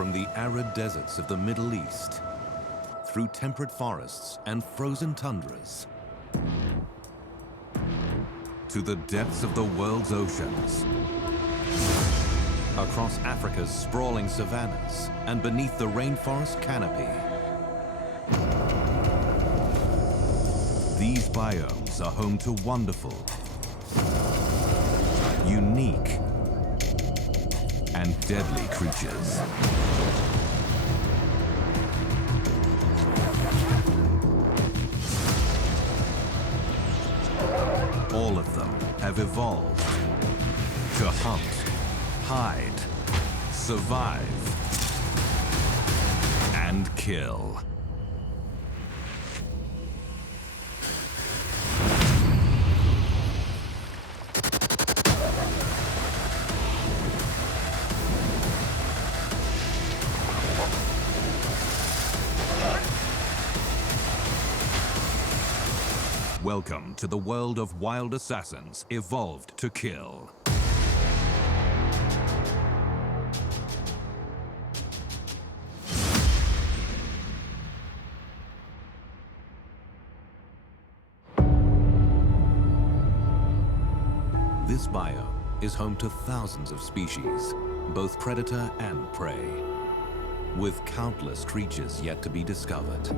From the arid deserts of the Middle East, through temperate forests and frozen tundras, to the depths of the world's oceans, across Africa's sprawling savannas and beneath the rainforest canopy. These biomes are home to wonderful, unique, and deadly creatures. All of them have evolved to hunt, hide, survive, and kill. Welcome to the world of wild assassins evolved to kill. This biome is home to thousands of species, both predator and prey, with countless creatures yet to be discovered.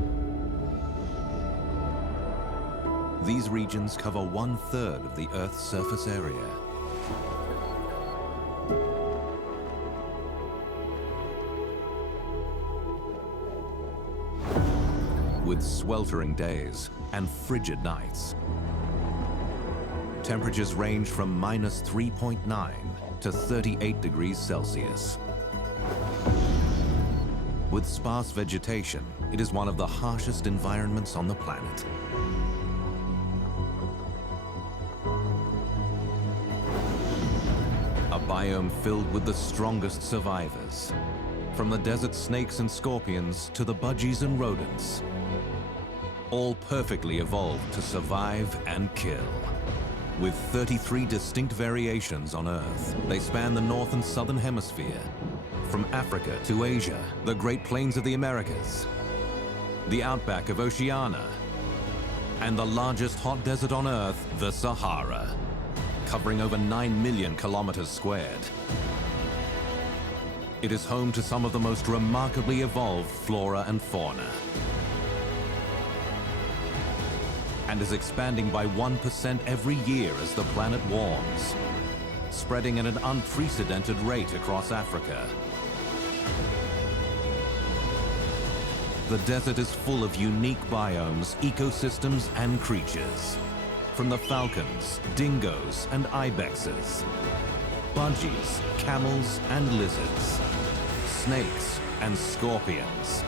These regions cover 1/3 of the Earth's surface area. With sweltering days and frigid nights. Temperatures range from -3.9 to 38 degrees Celsius. With sparse vegetation, it is one of the harshest environments on the planet. A biome filled with the strongest survivors, from the desert snakes and scorpions to the budgies and rodents, all perfectly evolved to survive and kill. With 33 distinct variations on Earth, they span the North and Southern Hemisphere, from Africa to Asia, the Great Plains of the Americas, the outback of Oceania, and the largest hot desert on Earth, the Sahara, covering over 9 million kilometers squared. It is home to some of the most remarkably evolved flora and fauna, and is expanding by 1% every year as the planet warms, spreading at an unprecedented rate across Africa. The desert is full of unique biomes, ecosystems, and creatures. From the falcons, dingoes, and ibexes, budgies, camels, and lizards, snakes, and scorpions.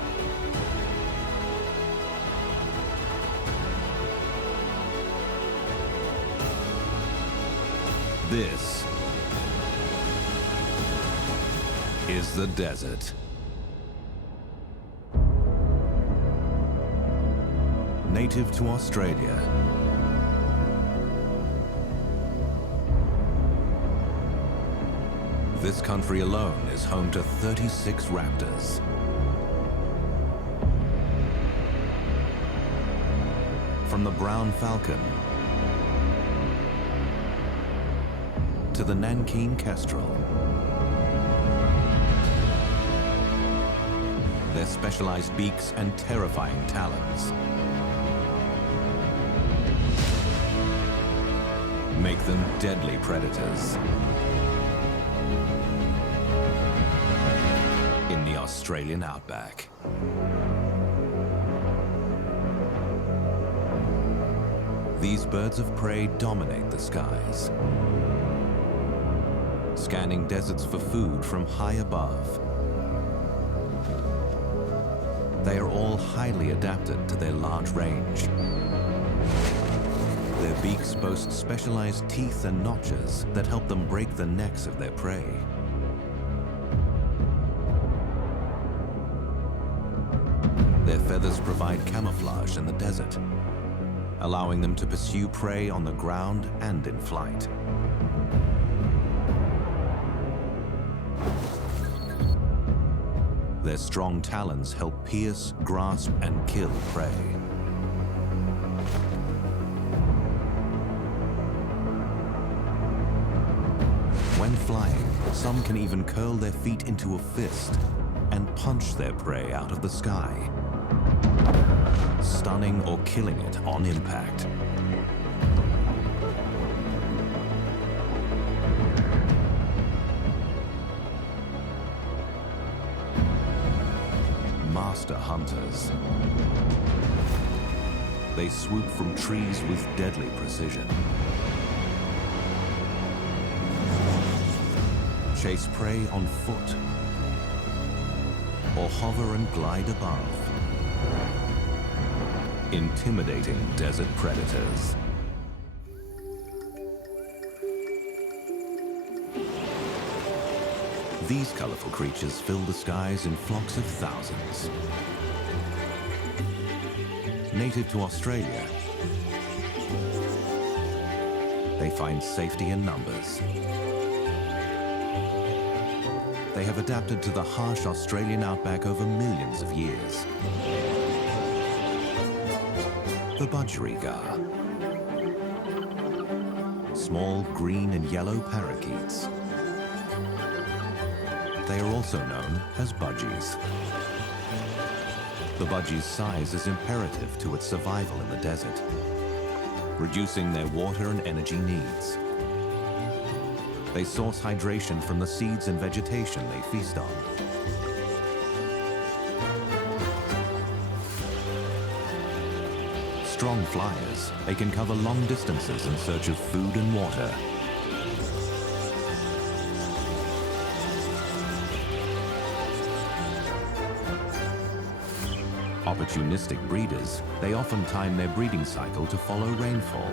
This is the desert. Native to Australia, this country alone is home to 36 raptors. From the brown falcon to the Nanking kestrel, their specialized beaks and terrifying talons make them deadly predators. In the Australian outback. These birds of prey dominate the skies, scanning deserts for food from high above. They are all highly adapted to their large range. Their beaks boast specialized teeth and notches that help them break the necks of their prey. Their feathers provide camouflage in the desert, allowing them to pursue prey on the ground and in flight. Their strong talons help pierce, grasp, and kill prey. When flying, some can even curl their feet into a fist and punch their prey out of the sky, stunning or killing it on impact. Master hunters. They swoop from trees with deadly precision, chase prey on foot, or hover and glide above, intimidating desert predators. These colorful creatures fill the skies in flocks of thousands. Native to Australia, they find safety in numbers. They have adapted to the harsh Australian outback over millions of years. The budgerigar, small green and yellow parakeets. They are also known as budgies. The budgie's size is imperative to its survival in the desert, reducing their water and energy needs. They source hydration from the seeds and vegetation they feast on. Strong flyers, they can cover long distances in search of food and water. Opportunistic breeders, they often time their breeding cycle to follow rainfall,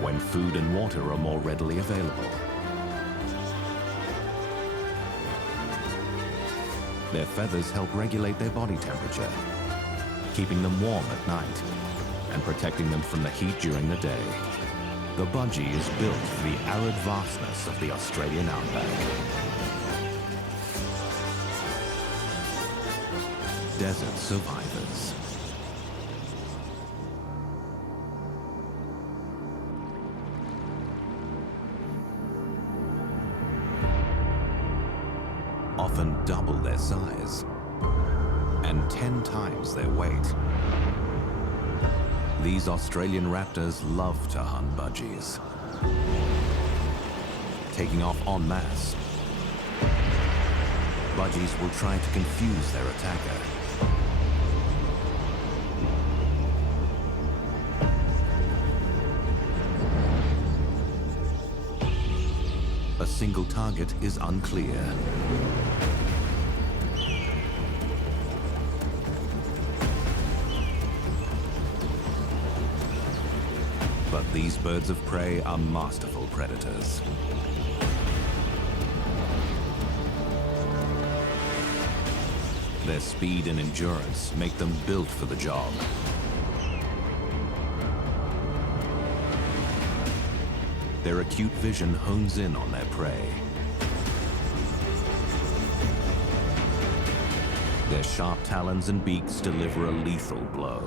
when food and water are more readily available. Their feathers help regulate their body temperature, keeping them warm at night and protecting them from the heat during the day. The budgie is built for the arid vastness of the Australian outback. Desert survivors. Often double their size and 10 times their weight. These Australian raptors love to hunt budgies, taking off en masse. Budgies will try to confuse their attacker. A single target is unclear. But these birds of prey are masterful predators. Their speed and endurance make them built for the job. Their acute vision hones in on their prey. Their sharp talons and beaks deliver a lethal blow.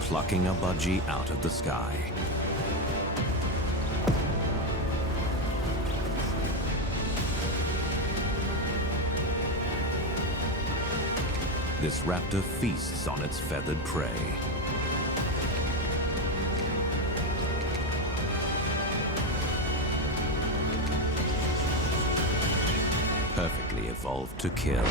Plucking a budgie out of the sky. This raptor feasts on its feathered prey. Perfectly evolved to kill.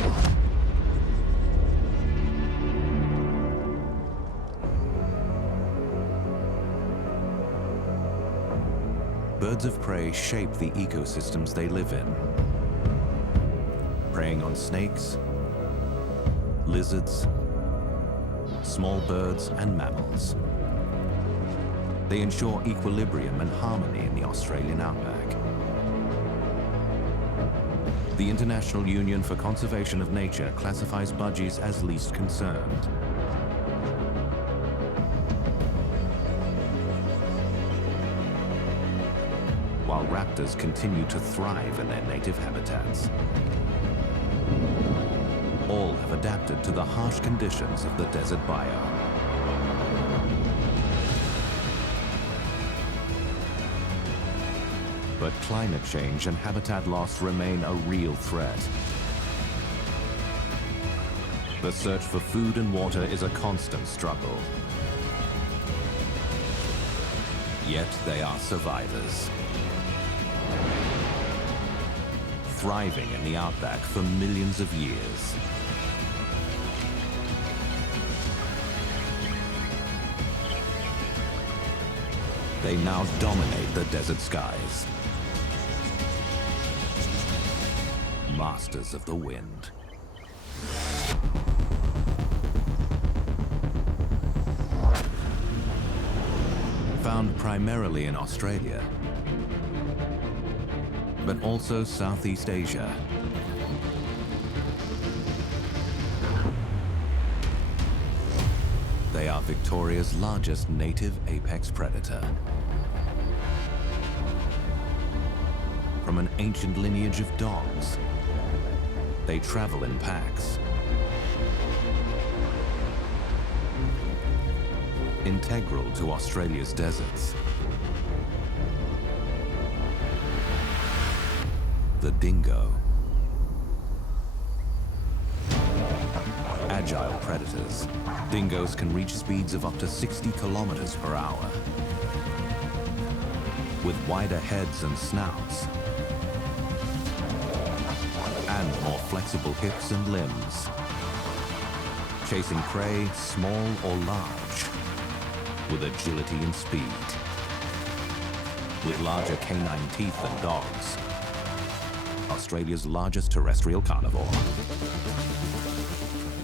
Birds of prey shape the ecosystems they live in, preying on snakes, lizards, small birds, and mammals. They ensure equilibrium and harmony in the Australian outback. The International Union for Conservation of Nature classifies budgies as least concerned. raptors continue to thrive in their native habitats. All have adapted to the harsh conditions of the desert biome. But climate change and habitat loss remain a real threat. The search for food and water is a constant struggle. Yet they are survivors, thriving in the outback for millions of years. They now dominate the desert skies. Masters of the wind. Found primarily in Australia, but also Southeast Asia. They are Victoria's largest native apex predator. From an ancient lineage of dogs, they travel in packs. Integral to Australia's deserts. The dingo. Agile predators, dingoes can reach speeds of up to 60 kilometers per hour. With wider heads and snouts, and more flexible hips and limbs. Chasing prey, small or large, with agility and speed. With larger canine teeth than dogs, Australia's largest terrestrial carnivore.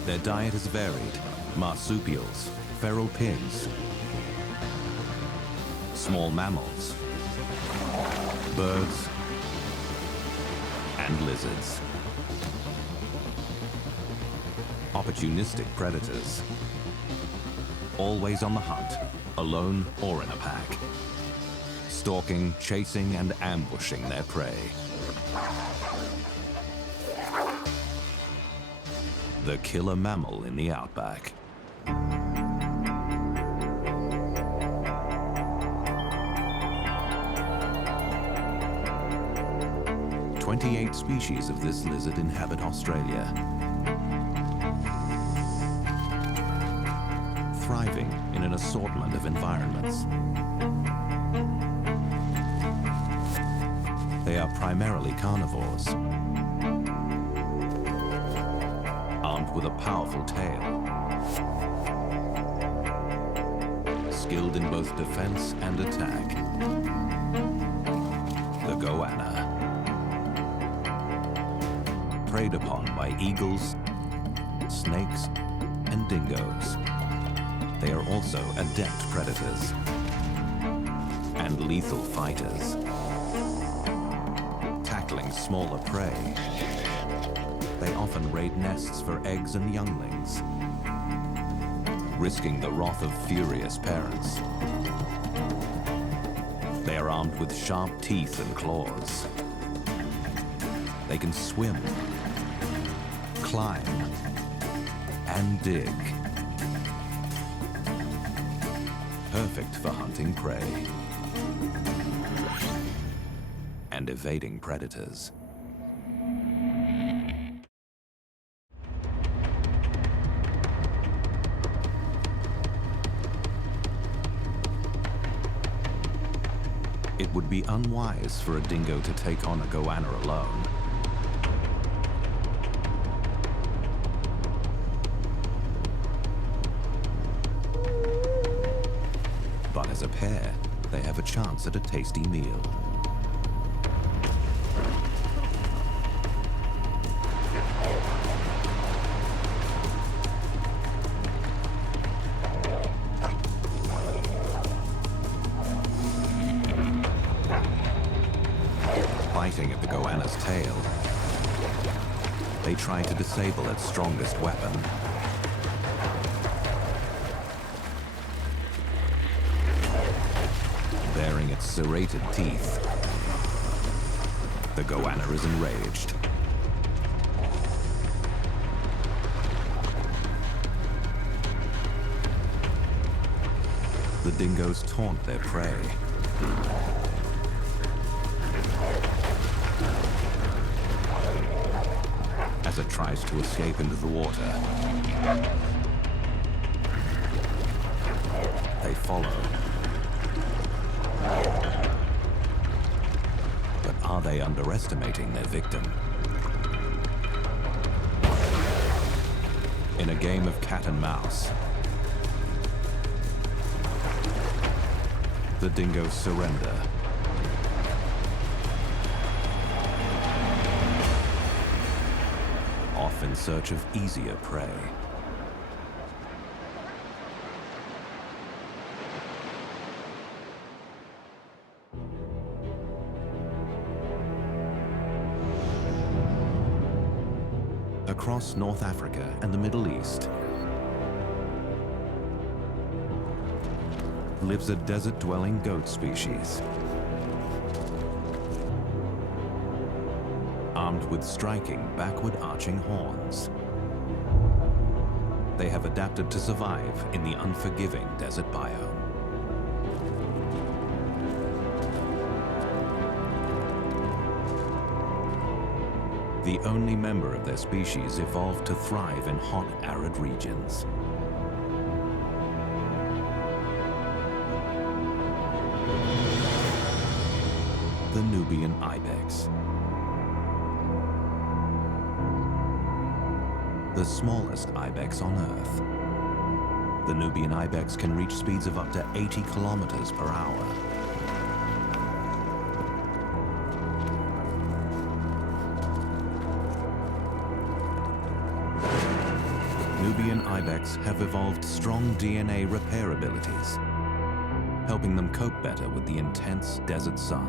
Their diet is varied: marsupials, feral pigs, small mammals, birds, and lizards. Opportunistic predators, always on the hunt, alone or in a pack, stalking, chasing, and ambushing their prey. The killer mammal in the outback. "28 species of this lizard inhabit Australia, thriving in an assortment of environments. They are primarily carnivores, armed with a powerful tail, skilled in both defense and attack. The goanna. Preyed upon by eagles, snakes, and dingoes. They are also adept predators and lethal fighters, tackling smaller prey. They often raid nests for eggs and younglings, risking the wrath of furious parents. They are armed with sharp teeth and claws. They can swim, climb, and dig. Perfect for hunting prey and evading predators. It would be unwise for a dingo to take on a goanna alone. But as a pair, they have a chance at a tasty meal. Biting at the goanna's tail, they try to disable its strongest weapon. Baring its serrated teeth, The goanna is enraged. The dingoes taunt their prey. As it tries to escape into the water, they follow. But are they underestimating their victim? In a game of cat and mouse, the dingoes surrender. Off in search of easier prey. Across North Africa and the Middle East lives a desert-dwelling goat species. Armed with striking, backward-arching horns, they have adapted to survive in the unforgiving desert biome. The only member of their species evolved to thrive in hot, arid regions. The Nubian Ibex. The smallest ibex on Earth. The Nubian Ibex can reach speeds of up to 80 kilometers per hour. Nubian Ibex have evolved strong DNA repair abilities, helping them cope better with the intense desert sun.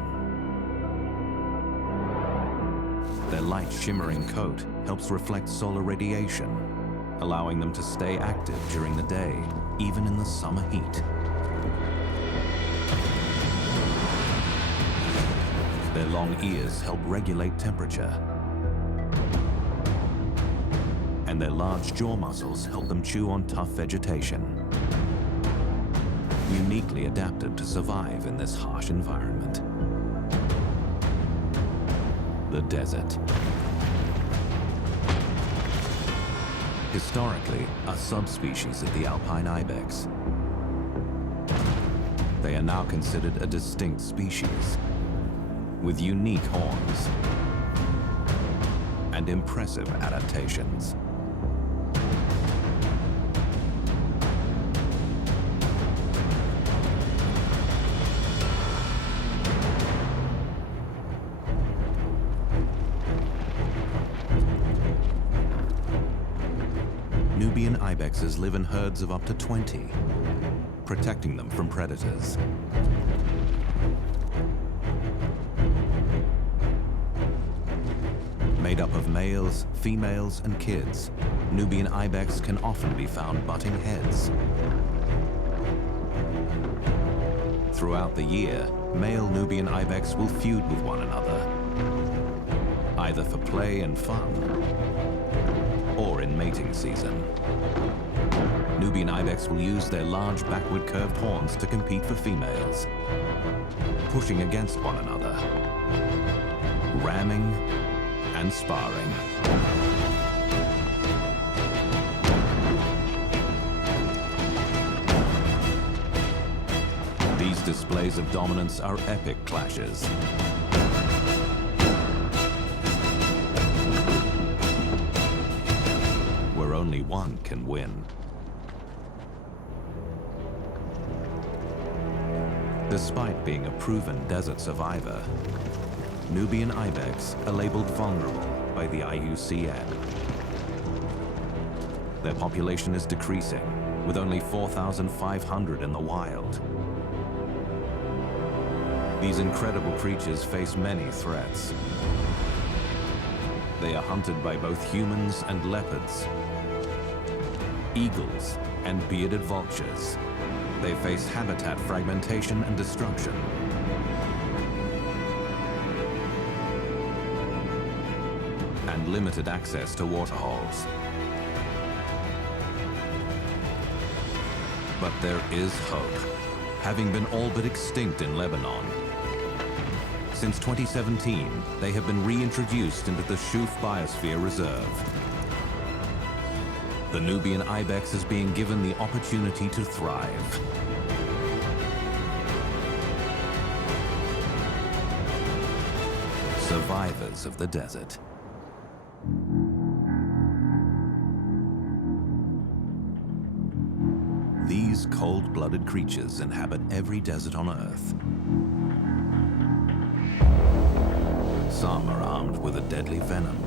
Their light shimmering coat helps reflect solar radiation, allowing them to stay active during the day, even in the summer heat. Their long ears help regulate temperature, and their large jaw muscles help them chew on tough vegetation, uniquely adapted to survive in this harsh environment. The desert. Historically, a subspecies of the alpine ibex, they are now considered a distinct species with unique horns and impressive adaptations. Nubian ibexes live in herds of up to 20, protecting them from predators. Made up of males, females, and kids, Nubian ibex can often be found butting heads. Throughout the year, male Nubian ibex will feud with one another, either for play and fun, or in mating season. Nubian ibex will use their large backward curved horns to compete for females, pushing against one another, ramming and sparring. These displays of dominance are epic clashes. Where only one can win. Despite being a proven desert survivor, Nubian ibex are labeled vulnerable by the IUCN. Their population is decreasing, with only 4,500 in the wild. These incredible creatures face many threats. They are hunted by both humans and leopards, eagles, and bearded vultures. They face habitat fragmentation and destruction. and limited access to waterholes. But there is hope, having been all but extinct in Lebanon. Since 2017, they have been reintroduced into the Shuf Biosphere Reserve. The Nubian Ibex is being given the opportunity to thrive. Survivors of the desert. These cold-blooded creatures inhabit every desert on Earth. Some are armed with a deadly venom.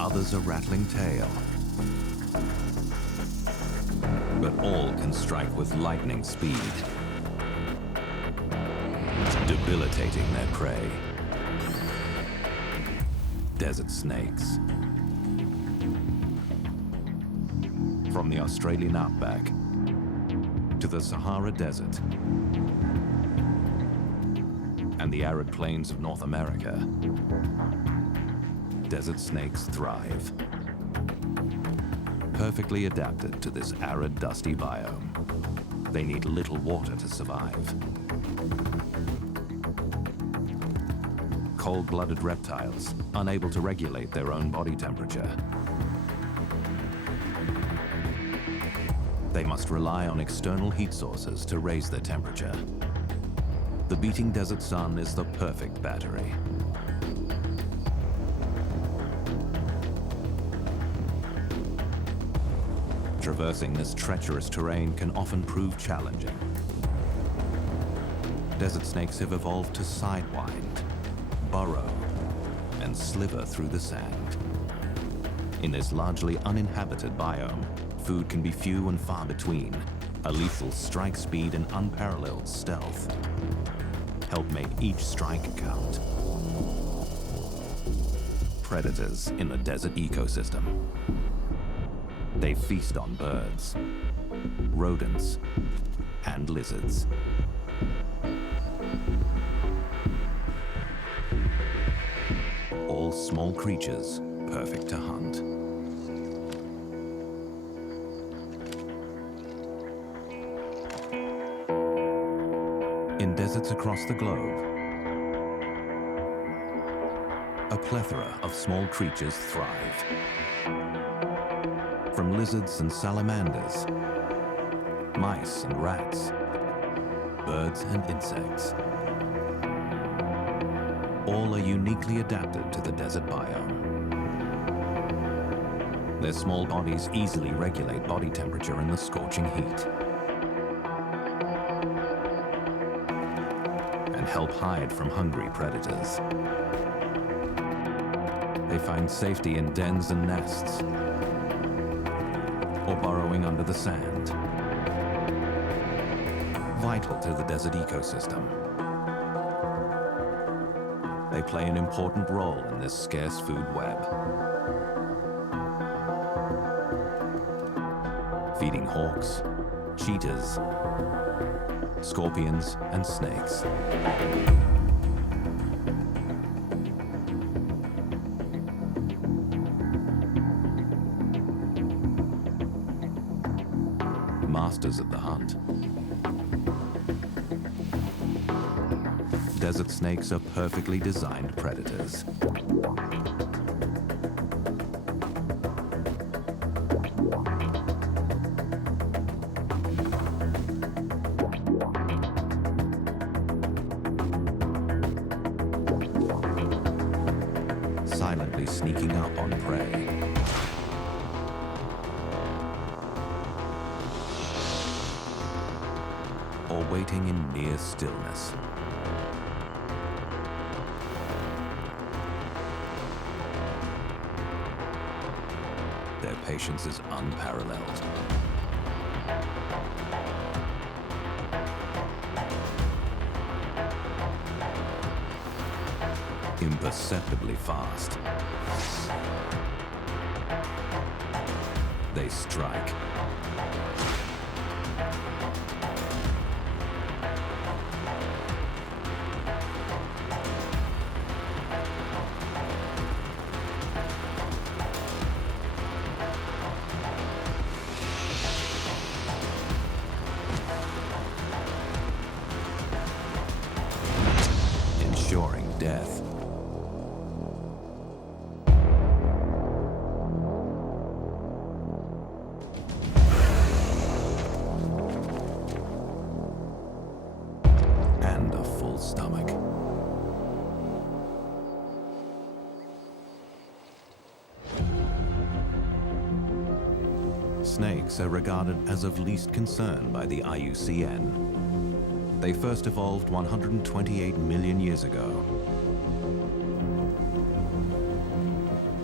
Others a rattling tail. But all can strike with lightning speed, debilitating their prey. Desert snakes. From the Australian outback to the Sahara Desert and the arid plains of North America, desert snakes thrive. Perfectly adapted to this arid, dusty biome. They need little water to survive. Cold-blooded reptiles, unable to regulate their own body temperature. They must rely on external heat sources to raise their temperature. The beating desert sun is the perfect battery. Traversing this treacherous terrain can often prove challenging. Desert snakes have evolved to sidewind, burrow, and sliver through the sand. In this largely uninhabited biome, food can be few and far between. A lethal strike speed and unparalleled stealth help make each strike count. Predators in the desert ecosystem. They feast on birds, rodents, and lizards. All small creatures perfect to hunt. In deserts across the globe, a plethora of small creatures thrive. From lizards and salamanders, mice and rats, birds and insects. All are uniquely adapted to the desert biome. Their small bodies easily regulate body temperature in the scorching heat and help hide from hungry predators. They find safety in dens and nests, or burrowing under the sand. Vital to the desert ecosystem. They play an important role in this scarce food web. Feeding hawks, cheetahs, scorpions, and snakes. Masters of the hunt. Desert snakes are perfectly designed predators. Silently sneaking up on prey. Or waiting in near stillness. Their patience is unparalleled. Imperceptibly fast. They strike. snakes are regarded as of least concern by the IUCN. They first evolved 128 million years ago.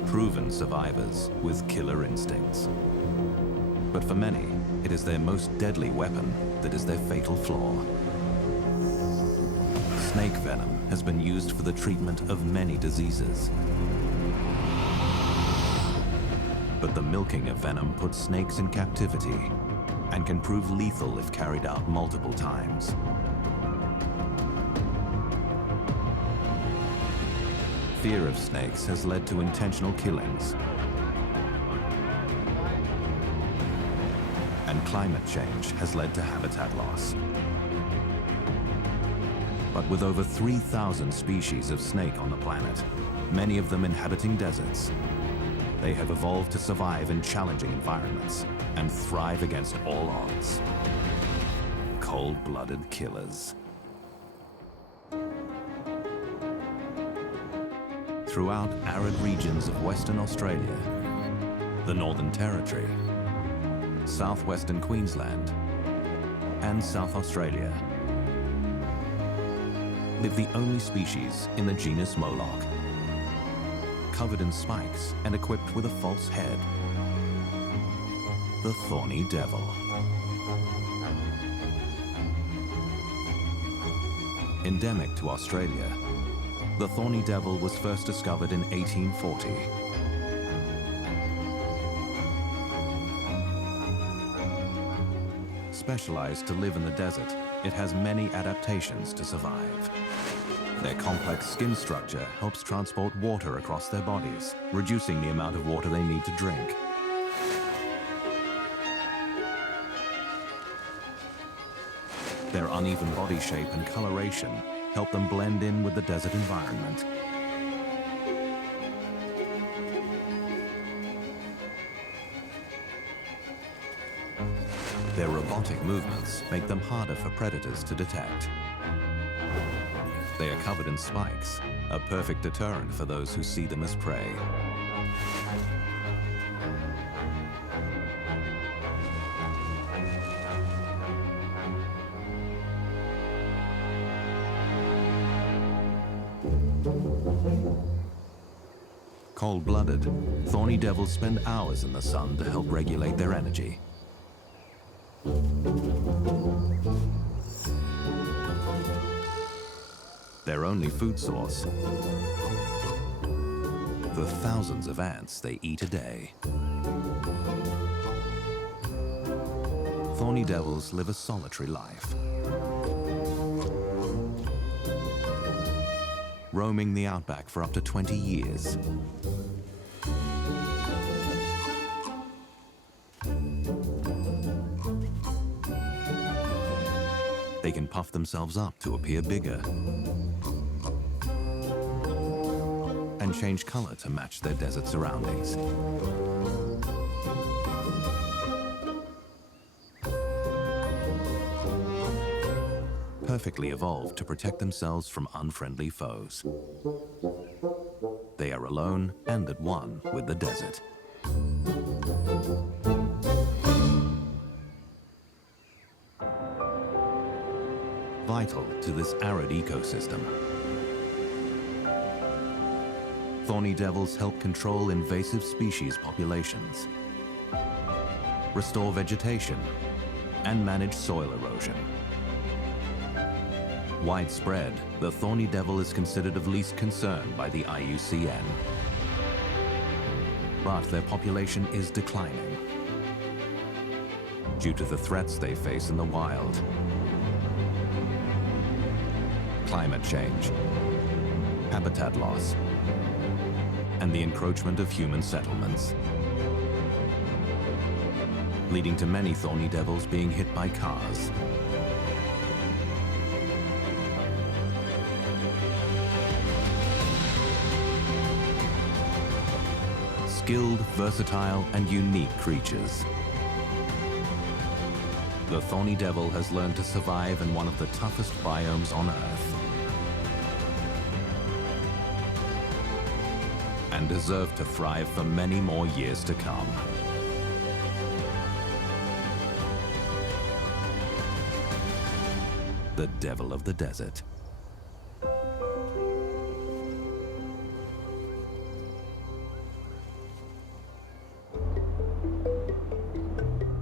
Proven survivors with killer instincts. But for many, it is their most deadly weapon that is their fatal flaw. Snake venom has been used for the treatment of many diseases. But the milking of venom puts snakes in captivity and can prove lethal if carried out multiple times. Fear of snakes has led to intentional killings. And climate change has led to habitat loss. But with over 3,000 species of snake on the planet, many of them inhabiting deserts, they have evolved to survive in challenging environments and thrive against all odds. Cold-blooded killers. Throughout arid regions of Western Australia, the Northern Territory, southwestern Queensland, and South Australia, live the only species in the genus Moloch, covered in spikes and equipped with a false head, the Thorny Devil. Endemic to Australia, the Thorny Devil was first discovered in 1840. Specialized to live in the desert, it has many adaptations to survive. Their complex skin structure helps transport water across their bodies, reducing the amount of water they need to drink. Their uneven body shape and coloration help them blend in with the desert environment. Their robotic movements make them harder for predators to detect. They are covered in spikes, a perfect deterrent for those who see them as prey. Cold-blooded, Thorny Devils spend hours in the sun to help regulate their energy. Their only food source, the thousands of ants they eat a day. Thorny Devils live a solitary life, roaming the outback for up to 20 years. They can puff themselves up to appear bigger and change color to match their desert surroundings. Perfectly evolved to protect themselves from unfriendly foes. They are alone and at one with the desert. Vital to this arid ecosystem. Thorny Devils help control invasive species populations, restore vegetation, and manage soil erosion. Widespread, the Thorny Devil is considered of least concern by the IUCN. But their population is declining due to the threats they face in the wild. Climate change, habitat loss, and the encroachment of human settlements, leading to many Thorny Devils being hit by cars. Skilled, versatile, and unique creatures. The Thorny Devil has learned to survive in one of the toughest biomes on Earth, and deserve to thrive for many more years to come. the devil of the desert.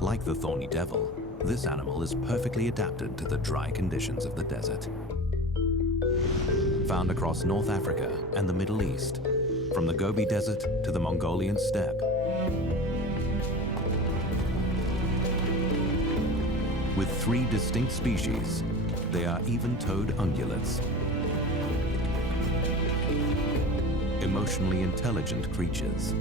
Like the Thorny Devil, this animal is perfectly adapted to the dry conditions of the desert. Found across North Africa and the Middle East, from the Gobi Desert to the Mongolian steppe. With 3 distinct species, they are even-toed ungulates, emotionally intelligent creatures.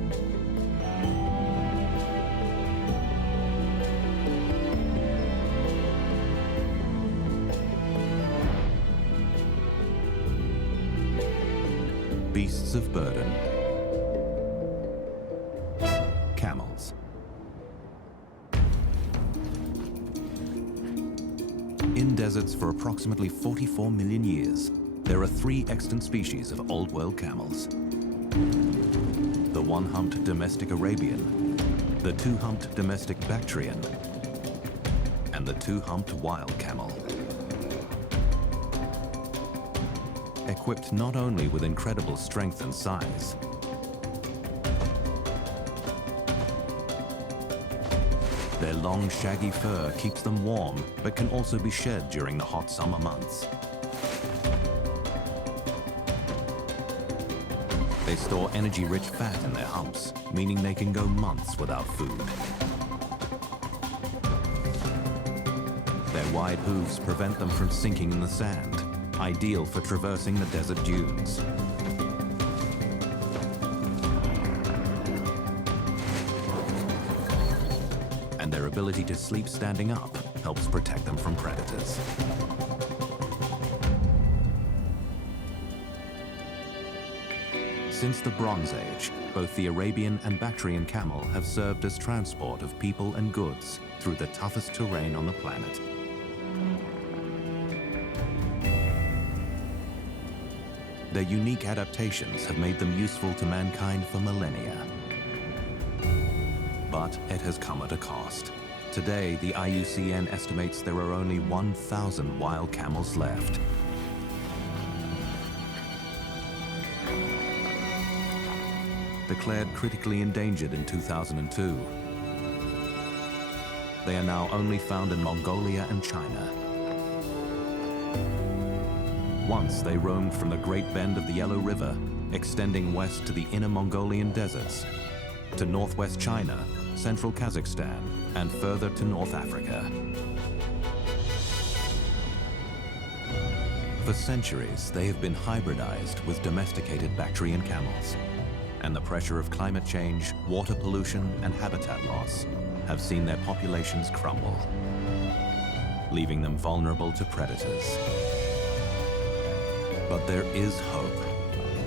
Beasts of burden. Camels. In deserts for approximately 44 million years, there are 3 extant species of Old World camels. The one-humped domestic Arabian, the two-humped domestic Bactrian, and the two-humped wild camel. Equipped not only with incredible strength and size, their long, shaggy fur keeps them warm, but can also be shed during the hot summer months. They store energy-rich fat in their humps, meaning they can go months without food. Their wide hooves prevent them from sinking in the sand, ideal for traversing the desert dunes. And their ability to sleep standing up helps protect them from predators. Since the Bronze Age, both the Arabian and Bactrian camel have served as transport of people and goods through the toughest terrain on the planet. Their unique adaptations have made them useful to mankind for millennia. But it has come at a cost. Today, the IUCN estimates there are only 1,000 wild camels left. Declared critically endangered in 2002, they are now only found in Mongolia and China. Once they roamed from the Great Bend of the Yellow River, extending west to the inner Mongolian deserts, to northwest China, central Kazakhstan, and further to North Africa. For centuries, they have been hybridized with domesticated Bactrian camels, and the pressure of climate change, water pollution, and habitat loss have seen their populations crumble, leaving them vulnerable to predators. But there is hope.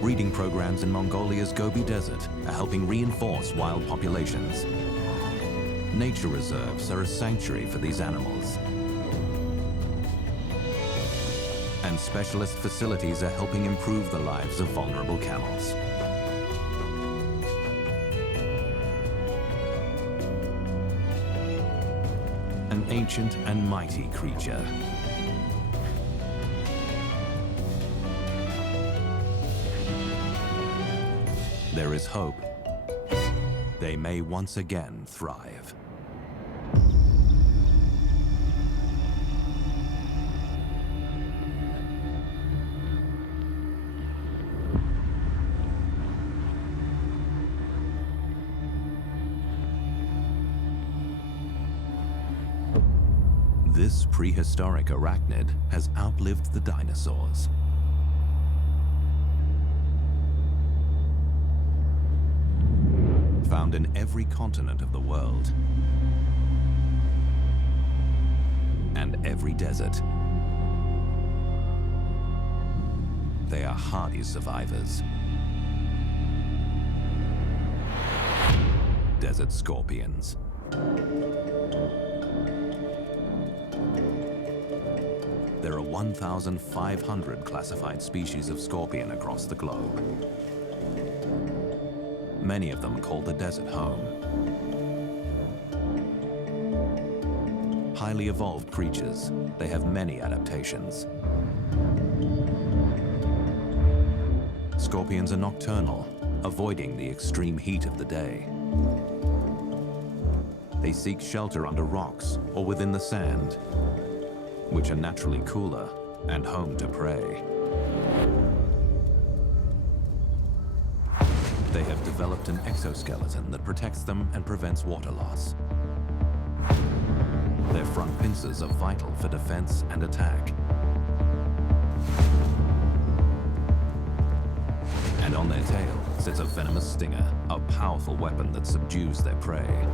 Breeding programs in Mongolia's Gobi Desert are helping reinforce wild populations. Nature reserves are a sanctuary for these animals. And specialist facilities are helping improve the lives of vulnerable camels. An ancient and mighty creature. There is hope. They may once again thrive. This prehistoric arachnid has outlived the dinosaurs. Found in every continent of the world and every desert. They are hardy survivors. Desert scorpions. There are 1,500 classified species of scorpion across the globe. Many of them call the desert home. highly evolved creatures, they have many adaptations. Scorpions are nocturnal, avoiding the extreme heat of the day. They seek shelter under rocks or within the sand, which are naturally cooler and home to prey. They have developed an exoskeleton that protects them and prevents water loss. Their front pincers are vital for defense and attack. And on their tail sits a venomous stinger, a powerful weapon that subdues their prey.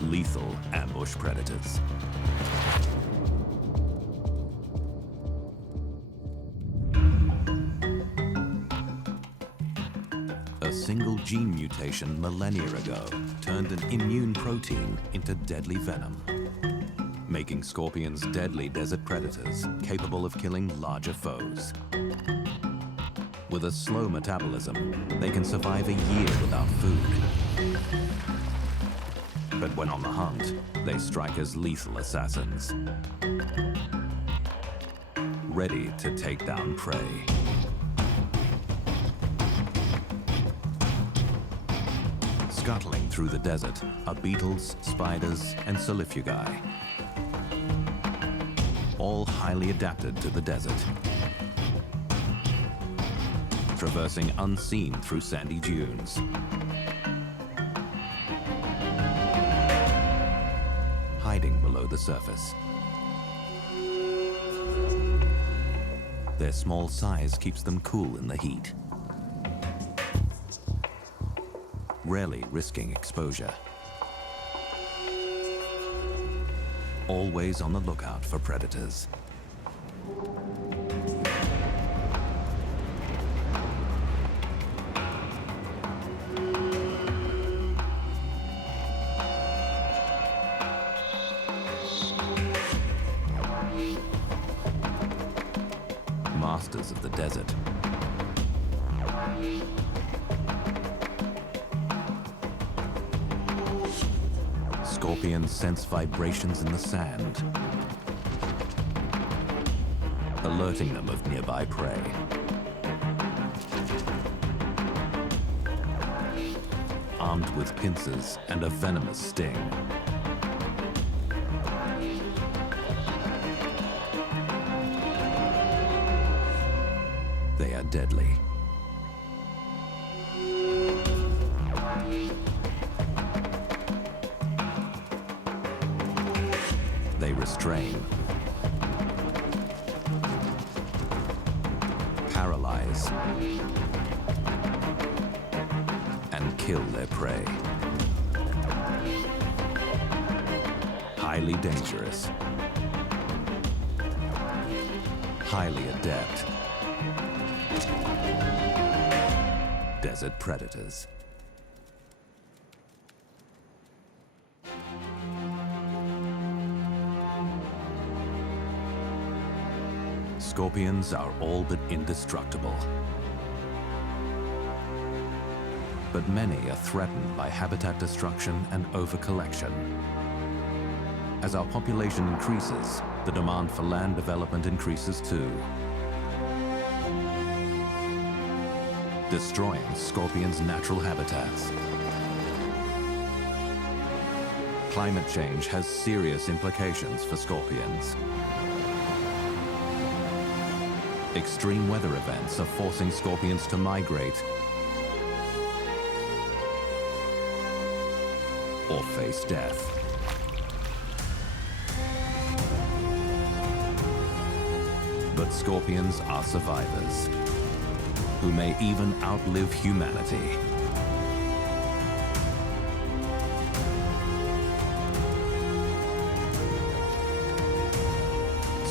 Lethal ambush predators. A single gene mutation millennia ago turned an immune protein into deadly venom, making scorpions deadly desert predators capable of killing larger foes. With a slow metabolism, they can survive a year without food. But when on the hunt, they strike as lethal assassins, ready to take down prey. Scuttling through the desert are beetles, spiders, and solifugi, all highly adapted to the desert, traversing unseen through sandy dunes. Hiding below the surface. Their small size keeps them cool in the heat, rarely risking exposure. Always on the lookout for predators. Masters of the desert. Scorpions sense vibrations in the sand, alerting them of nearby prey. Armed with pincers and a venomous sting, they are deadly. They restrain, paralyze, and kill their prey. Highly dangerous, highly adept. Desert predators. Scorpions are all but indestructible. But many are threatened by habitat destruction and overcollection. As our population increases, the demand for land development increases too, destroying scorpions' natural habitats. Climate change has serious implications for scorpions. Extreme weather events are forcing scorpions to migrate or face death. But scorpions are survivors who may even outlive humanity.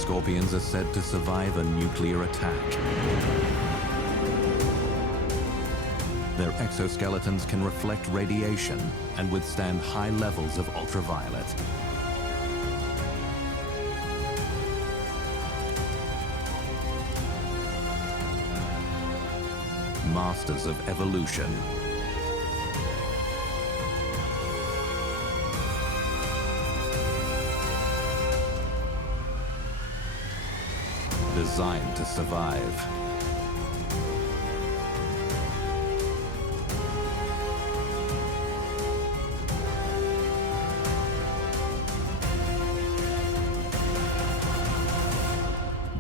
scorpions are said to survive a nuclear attack. Their exoskeletons can reflect radiation and withstand high levels of ultraviolet. Masters of evolution. Designed to survive.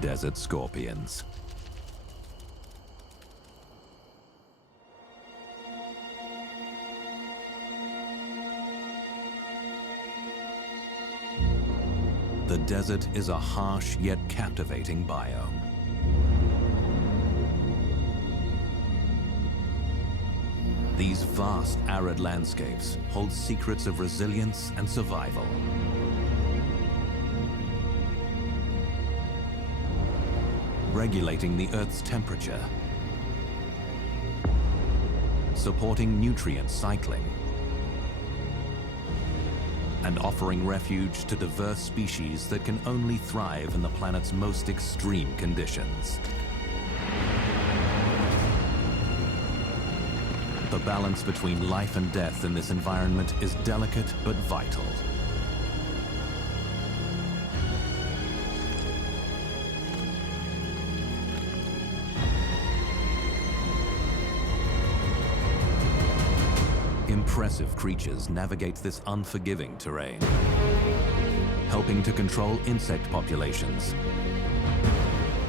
Desert scorpions. The desert is a harsh yet captivating biome. These vast arid landscapes hold secrets of resilience and survival. Regulating the Earth's temperature, supporting nutrient cycling, and offering refuge to diverse species that can only thrive in the planet's most extreme conditions. The balance between life and death in this environment is delicate but vital. Impressive creatures navigate this unforgiving terrain, helping to control insect populations,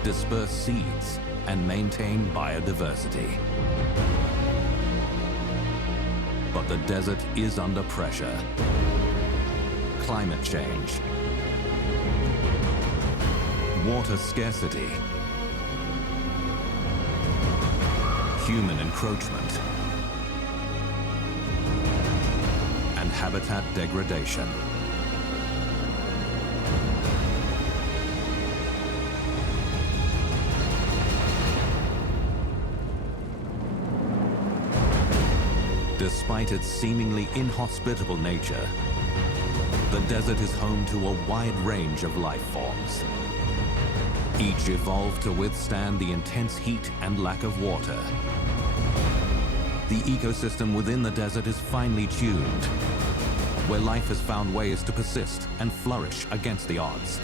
disperse seeds, and maintain biodiversity. But the desert is under pressure. Climate change, water scarcity, human encroachment, and habitat degradation. Despite its seemingly inhospitable nature, the desert is home to a wide range of life forms. Each evolved to withstand the intense heat and lack of water. The ecosystem within the desert is finely tuned, where life has found ways to persist and flourish against the odds.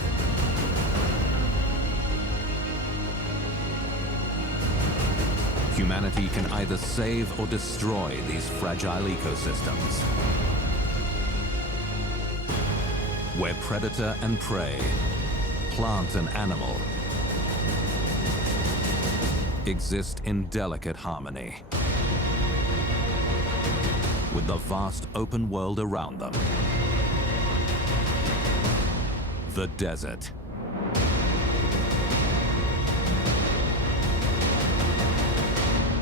Humanity can either save or destroy these fragile ecosystems, where predator and prey, plant and animal, exist in delicate harmony, with the vast open world around them. The desert.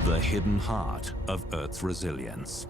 The hidden heart of Earth's resilience.